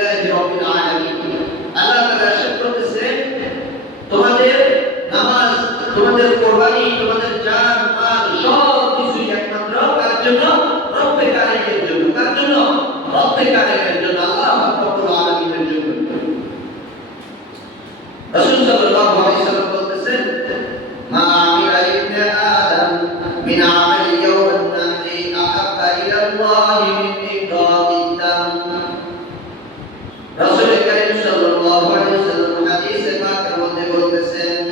রাব্বিল আলামিন। আল্লাহ তাআলা ارشاد করতেছেন তোমাদের নামাজ, তোমাদের কুরবানি, তোমাদের জান, মাল সব কিছু একমাত্র কার জন্য? রব্বে কারীমের জন্য। কার জন্য? রব্বে কারীমের জন্য, আল্লাহ রাব্বুল আলামিনের জন্য। রাসূল সাল্লাল্লাহু আলাইহি ওয়াসাল্লাম বলতেছেন মা আমিলা ইবনে আদম মিন আমালি ইয়াওমিন নাহরি আহাব্বা ইলাল্লাহি মিন ইকরামিদ দাম। রাসূল কারীম সাল্লাল্লাহু আলাইহি ওয়াসাল্লাম হাদিসে পাকের মধ্যে বলতেছেন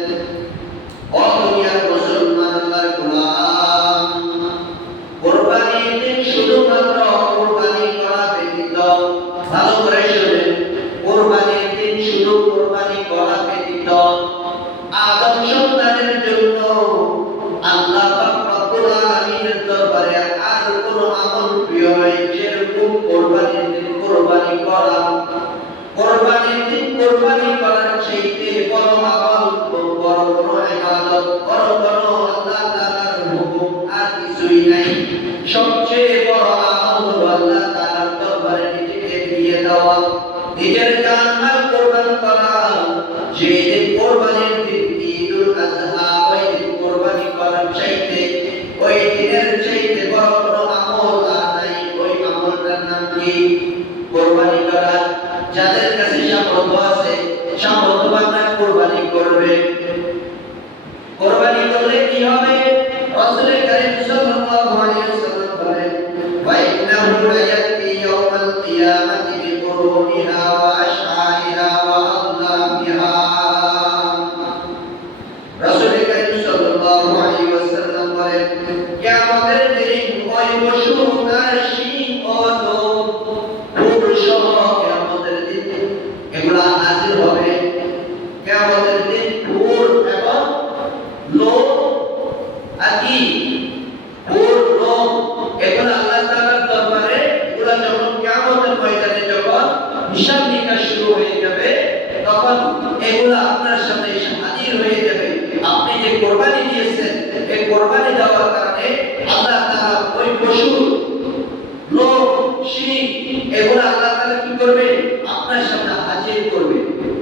ও দুনিয়ার মুসলমান আল্লাহর গোলাম, কুরবানির দিন শুধুমাত্র কুরবানি করা ব্যতীত, ভালো করে শুনেন, কুরবানির দিন শুধু কুরবানি করা ব্যতীত আদম সন্তানের জন্য আল্লাহ পাক রব্বুল আলামিনের দরবারে আর কোনো আমল প্রিয় নয় যেরকম কুরবানির দিন কুরবানি করা। কুরবানির দিন কুরবানি করার চাইতে বড় আমল, বড় কোনো ইবাদত, বড় কোনো আল্লাহ তাআলার হুকুম আর কিছুই নাই। সবচেয়ে বড় আমল হলো আল্লাহ তাআলার দরবারে নিজেকে দিয়ে দেওয়া, নিজের জান মাল কুরবান করা। যেদিন কুরবানির দিন ঈদুল আযহা, ওই দিন কুরবানি করার চাইতে, ওই দিনের চাইতে বড় কোনো আমল আর নাই। ওই আমলটার নাম কি? কুরবানি করা। যাদের কাছে সামর্থ্য আছে, সামর্থ্যবানরা কুরবানি করবে। কুরবানি করলে কি হবে? রাসূল কারীম সাল্লাল্লাহু আলাইহি ওয়াসাল্লাম বলেন ওয়া ইন্নাহু লায়াতি ইয়াওমাল কিয়ামাতি বিকুরুনিহা ওয়া আশআরিহা ওয়া আযলামিহা। রাসূল কারীম সাল্লাল্লাহু আলাইহি ওয়াসাল্লাম বলেন কিয়ামতের দিন ওই পশু তার শিং ও লোম সহ কিয়ামতের দিন এগুলা হাজির হবে। কিয়ামতের দিন ভোর এবং লোম আর কি ভোর লোম এগুলা আল্লাহ তাআলার দরবারে, এগুলা যখন কিয়ামতের ময়দানে যখন হিসাব নিকাশ শুরু হয়ে যাবে, তখন এগুলা আপনার সামনে এসে হাজির হয়ে যাবে। আপনি যে কুরবানি দিয়েছেন, এই কুরবানি দেওয়ার কারণে আল্লাহ তাআলা ওই পশুর লোম, শিং এগুলা আল্লাহ তাআলা কি করবে? আপনার সামনে হাজির করবে।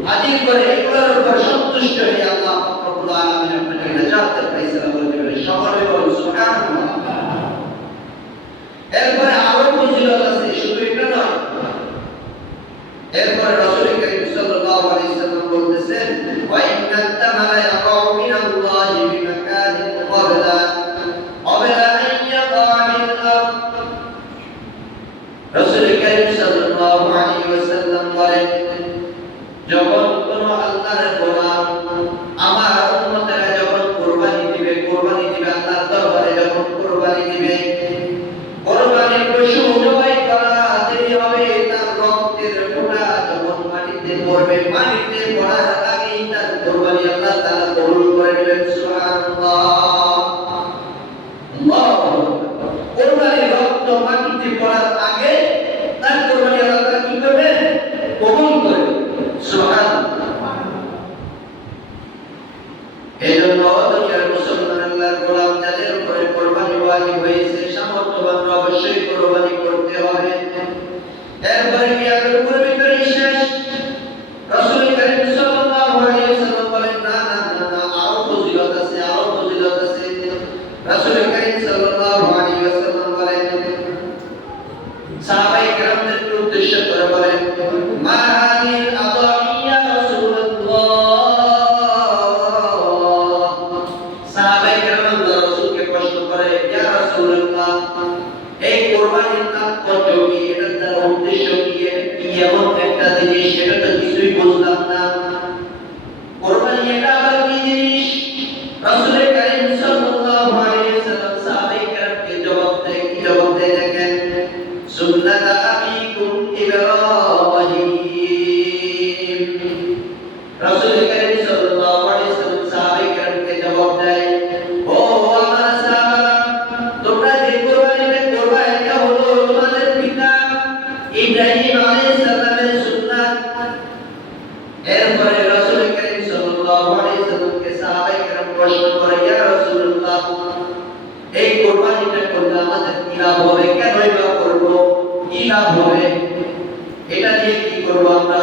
হাজির করে এগুলোর উপর সন্তুষ্ট হয়ে আল্লাহ রাব্বুল আলামিন আপনাকে নাজাতের ফয়সালা করে দেবেন। সকলে বলুন সুবহানাল্লাহ। এরপরে আরো ফজিলত আছে, শুধু এটা নয়। এরপরে রাসূল কারীম সাল্লাল্লাহু আলাইহি ওয়াসাল্লাম বলতেছেন ওয়া ইন্নাত তামালা ইয়াকাউ মিনাল্লাহি বিমাকানিন ক্বাবলা আন ইয়াকা মিনাল আরদ। রাসূল কারীম সাল্লাল্লাহু আলাইহি ওয়াসাল্লাম বলেন যখন কোন আল্লাহর গোলাম, আমার উম্মতেরা যখন কুরবানি দিবে আল্লাহর দরবারে, যখন কুরবানি দিবে, কুরবানির পশু জবাই করা দেরি হবে, তার রক্তের ফোঁটা যখন মাটিতে পড়বে, মাটিতে পড়ার আগেই তার কুরবানি আল্লাহ তাআলা কবুল করে নেবেন। সুবহানাল্লাহ, আল্লাহু আকবার। কুরবানির রক্ত মাটিতে পড়ার আগে তার কুরবানি আল্লাহ তাআলা কি করবেন? কবুল করবেন। সুবহানাল্লাহ। এজন্য দুনিয়ার মুসলমান আল্লাহর গোলাম যাদের উপরে কুরবানি ওয়াজিব হয়েছে, সামর্থ্যবানরা অবশ্যই কুরবানি করতে হবে। এরপরে কি আর কুরবানি করে শেষ? রাসূল কারীম সাল্লাল্লাহু আলাইহি ওয়াসাল্লাম বলেন না না না না, আরো ফজিলত আছে, আরো ফজিলত আছে। রাসূল কারীম সাল্লাল্লাহু আলাইহি ওয়াসাল্লাম বলেন, সাহাবায়ে কেরামদেরকে উদ্দেশ্য করে বলেন মা হাদিল আদাহিয়া রাসূলুল্লাহ। সাহাবায়ে কেরাম রাসূলকে প্রশ্ন করে ইয়া রাসূলুল্লাহ, এই কুরবানির তাৎপর্য কি? এটার দ্বারা উদ্দেশ্য কি? কি এমন একটা জিনিস, সেটা তো কিছুই বুঝলাম না। কুরবানি এটা আবার কি জিনিস? রাসূল কারীম সাল্লাল্লাহু আলাইহি ওয়াসাল্লাম সাহাবায়ে কেরামকে জবাব দেয়, কি জবাব দেয় দেখেন, সুন্নাত আবিকুম ইব্রাহিম। রাসূল কারীম সাল্লাল্লাহু আলাইহি ওয়াসাল্লাম সাহাবায়ে কেরামকে জবাব দেয়, ও আমার সাহাবারা, তোমরা যে কুরবানিটা করবা এটা হলো তোমাদের পিতা ইব্রাহিম আলাইহিস সালামের সুন্নাত। এরপরে রাসূল কারীম সাল্লাল্লাহু আলাইহি করব আমরা।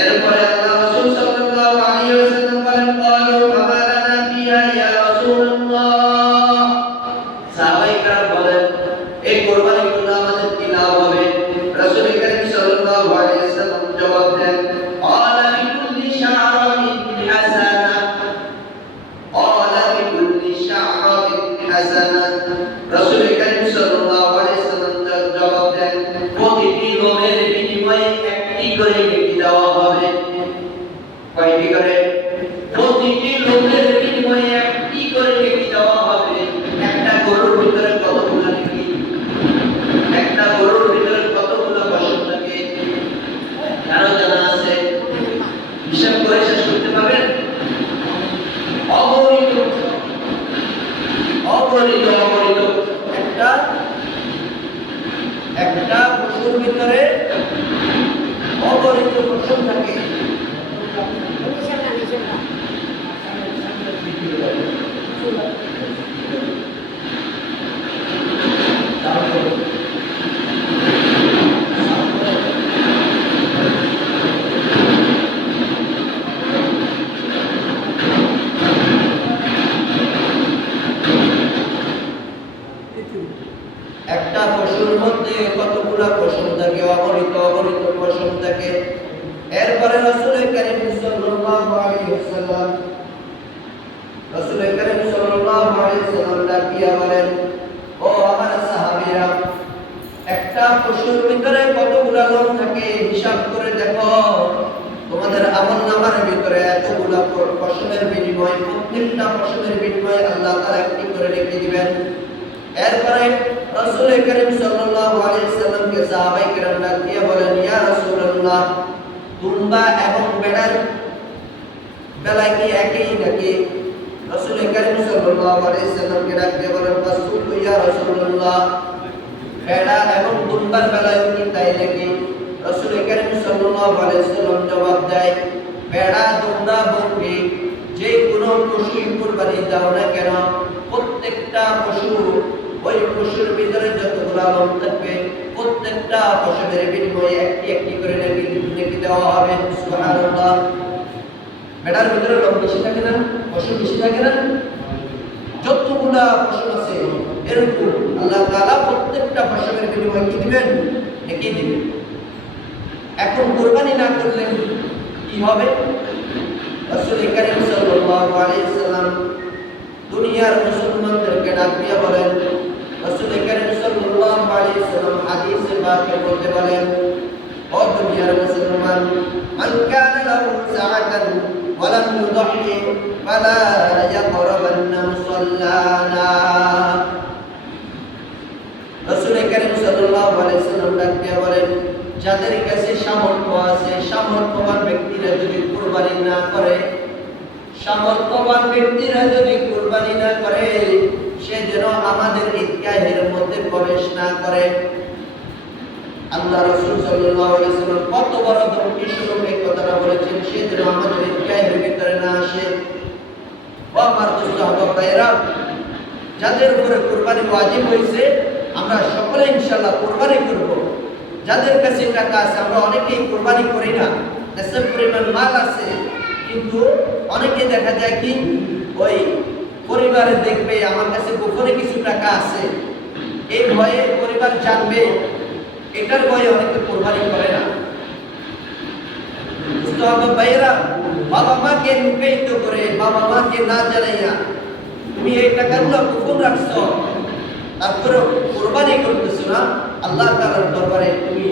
এরপরে আল্লাহ রাসূল সাল্লাল্লাহু আলাইহি ওয়াসাল্লাম বলেন, ক্বালু ফামা লানা ফিহা ইয়া রাসূলুল্লাহ। সাহাবায়ে কেরাম বলেন, এই কুরবানি করলে আমাদের কি লাভ হবে? রাসূল করিম সাল্লাল্লাহু আলাইহি ওয়াসাল্লাম জবাব দেন, ক্বালা লিকুল্লি শা'রাতিন হাসানা, ক্বালা লিকুল্লি শা'রাতিন হাসানা। রাসূল করিম সাল্লাল্লাহু আলাইহি ওয়াসাল্লাম জবাব দেন, প্রতিটি লোমের বিনিময়ে একটি করে নেকি দেওয়া হবে। কয়টি করে? প্রতিটি লোমের বিনিময়ে একটি করে নেকি দেওয়া হবে। একটা গরুর ভিতরে কতগুলো নেকি? একটা গরুর ভিতরে কতগুলো পশম থাকে? কারো জানা আছে? হিসাব করে শেষ করতে পারবেন? অগণিত অগণিত অগণিত। একটা পশুর ভিতরে অগণিত পশম থাকে। একটা পশুর মধ্যে কতগুলো পশম থাকে? অগণিত অগণিত পশম থাকে। এরপরে রাসূল করিম সাল্লাল্লাহু আলাইহি ওয়াসাল্লাম ডাকিয়া বলেন, ও আমার সাহাবীরা, একটা পশুর ভিতরে কতগুলো লোম থাকে হিসাব করে দেখো। তোমাদের আমলনামার ভিতরে এতগুলো পশমের বিনিময়ে, প্রত্যেকটা পশমের বিনিময়ে আল্লাহ তাআলা একটি করে লিখে দিবেন। এরপরে রাসূল করিম সাল্লাল্লাহু আলাইহি ওয়াসাল্লামকে সাহাবায়ে কেরাম ডাকিয়া বলেন, ইয়া রাসূলুল্লাহ, দুম্বা এবং ভেড়ার বেলায় কি একই নাকি? রাসূল করিম সাল্লাল্লাহু আলাইহি ওয়াসাল্লামকে ডাকিয়া বলেন, ফাসুলু ইয়া রাসূলুল্লাহ, ভেড়া এবং দুম্বার বেলায় কি তাই নাকি? রাসূল করিম সাল্লাল্লাহু আলাইহি ওয়াসাল্লাম জবাব দেয়, ভেড়া, দুম্বা, বকরি যে কোনো পশু কুরবানি দাও না কেন, প্রত্যেকটা পশু ওই পশুর ভিতরে যতগুলো লোম থাকবে প্রত্যেকটা পশুর বিনিময়ে একটি একটি করে নেকি দেওয়া হবে। সুবহানাল্লাহ। ভেড়ার ভিতরে লোম বেশি থাকে না? পশু বেশি থাকে না? যতগুলা পশু আছে এরকম আল্লাহ তাআলা প্রত্যেকটা পশুর বিনিময়ে কি দিবেন? নেকি দিবেন। এখন কুরবানি না করলে কি হবে? রাসূল করিম সাল্লাল্লাহু আলাইহি ওয়াসাল্লাম দুনিয়ার মুসলমানদেরকে ডাক দিয়ে বলেন, রাসূল করিম সাল্লাল্লাহু আলাইহি ওয়াসাল্লাম হাদিসে পাকে বলতে বলেন, ও দুনিয়ার মুসলমান, মান কানা লাহু সাআতান ওয়া লাম ইউদহি ফালা ইয়াকরাবান্না মুসাল্লানা। রাসূল করিম সাল্লাল্লাহু আলাইহি ওয়াসাল্লাম ডাক দিয়ে বলেন, যাদের কাছে সামর্থ্য আছে, সামর্থ্যবান ব্যক্তিরা যদি কুরবানি না করে, সামর্থ্যবান ব্যক্তিরা যদি কুরবানি না করে, সে যেন আমাদের ঈদগাহের মধ্যে প্রবেশ না করে। আল্লাহ রাসূল সাল্লাল্লাহু আলাইহি ওয়াসাল্লাম কত বড় ধমকি স্বরূপ এই কথাটা বলেছেন, সে যেন আমাদের ঈদগাহের ভিতরে না আসে। ও আমার সাহাবায়ে, যাদের উপরে কুরবানি ওয়াজিব হয়েছে আমরা সকলে ইনশাআল্লাহ কুরবানি করব। যাদের কাছে টাকা আছে, আমরা অনেকেই কুরবানি করি না, দেশের পরিমাণ মাল আছে, কিন্তু অনেকে দেখা যায় কি ওই পরিবারে দেখবে আমার কাছে গোপনে কিছু টাকা আছে, এই ভয়ে পরিবার জানবে, এটার ভয়ে অনেকে কুরবানি করে না। ভাইয়েরা, বাবা মাকে লুকায়িত করে, বাবা মাকে না জানাইয়া তুমি এই টাকাগুলো গোপন রাখছো, তারপরে কুরবানি করতেছো না, আল্লাহ তাআলার দরবারে তুমি